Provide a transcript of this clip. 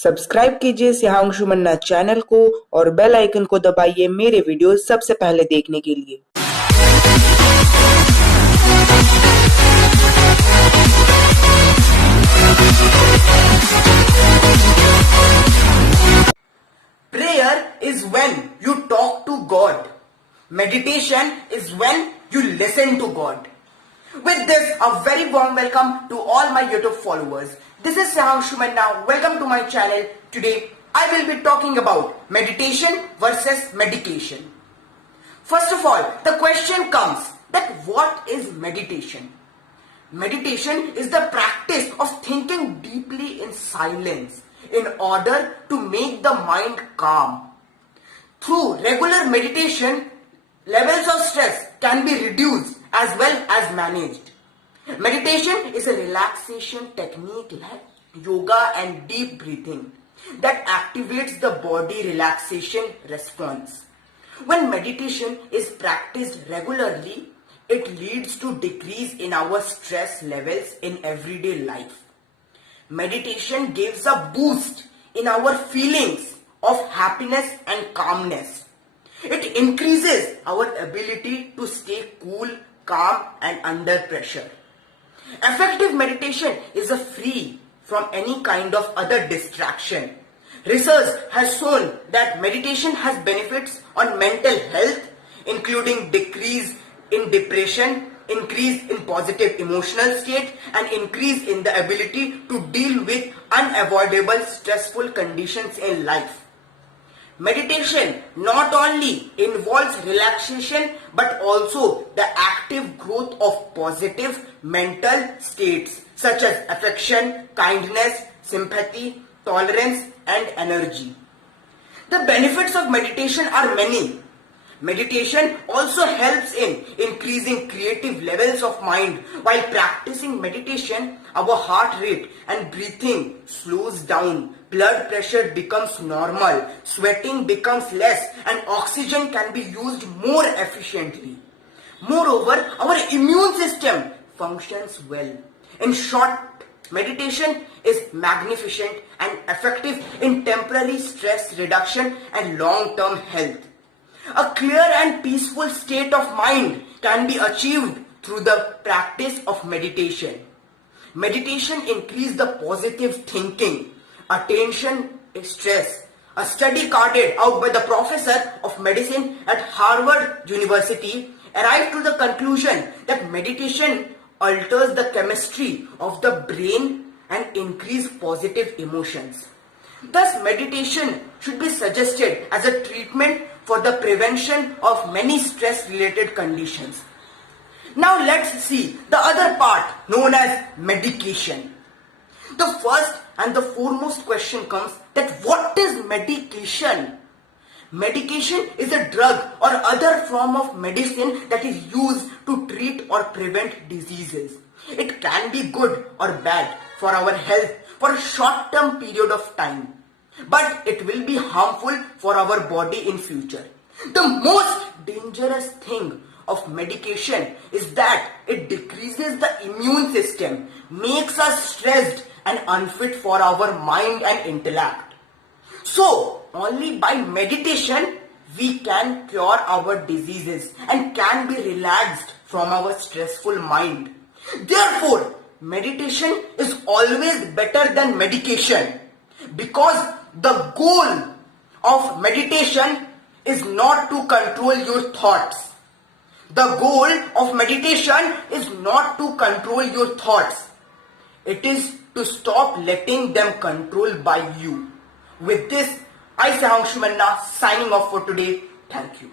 Subscribe कीजिए सियांशु मन्ना channel को और बेल आइकन को दबाइए मेरे वीडियो सबसे पहले देखने के लिए। Prayer is when you talk to God. Meditation is when you listen to God. With this, a very warm welcome to all my YouTube followers. This is Siyangshu Manna. Welcome to my channel. Today, I will be talking about meditation versus medication. First of all, the question comes that what is meditation? Meditation is the practice of thinking deeply in silence in order to make the mind calm. Through regular meditation, levels of stress can be reduced as well as managed. Meditation is a relaxation technique like yoga and deep breathing that activates the body relaxation response. When meditation is practiced regularly, it leads to decrease in our stress levels in everyday life. Meditation gives a boost in our feelings of happiness and calmness. It increases our ability to stay cool, calm and under pressure. Effective meditation is free from any kind of other distraction. Research has shown that meditation has benefits on mental health, including decrease in depression, increase in positive emotional state, and increase in the ability to deal with unavoidable stressful conditions in life. Meditation not only involves relaxation but also the active growth of positive mental states such as affection, kindness, sympathy, tolerance, and energy. The benefits of meditation are many. Meditation also helps in increasing creative levels of mind. While practicing meditation, our heart rate and breathing slows down, blood pressure becomes normal, sweating becomes less, and oxygen can be used more efficiently. Moreover, our immune system functions well. In short, meditation is magnificent and effective in temporary stress reduction and long-term health. A clear and peaceful state of mind can be achieved through the practice of meditation. Meditation increases the positive thinking, attention, stress. A study carried out by the professor of medicine at Harvard University arrived to the conclusion that meditation alters the chemistry of the brain and increases positive emotions. Thus, meditation should be suggested as a treatment for the prevention of many stress-related conditions. Now let's see the other part known as medication. The first and the foremost question comes that what is medication? Medication is a drug or other form of medicine that is used to treat or prevent diseases. It can be good or bad for our health for a short-term period of time, but it will be harmful for our body in future. The most dangerous thing of medication is that it decreases the immune system, makes us stressed and unfit for our mind and intellect. So, only by meditation we can cure our diseases and can be relaxed from our stressful mind. Therefore, meditation is always better than medication because the goal of meditation is not to control your thoughts. The goal of meditation is not to control your thoughts. It is to stop letting them control by you. With this, I Siyangshu Manna signing off for today. Thank you.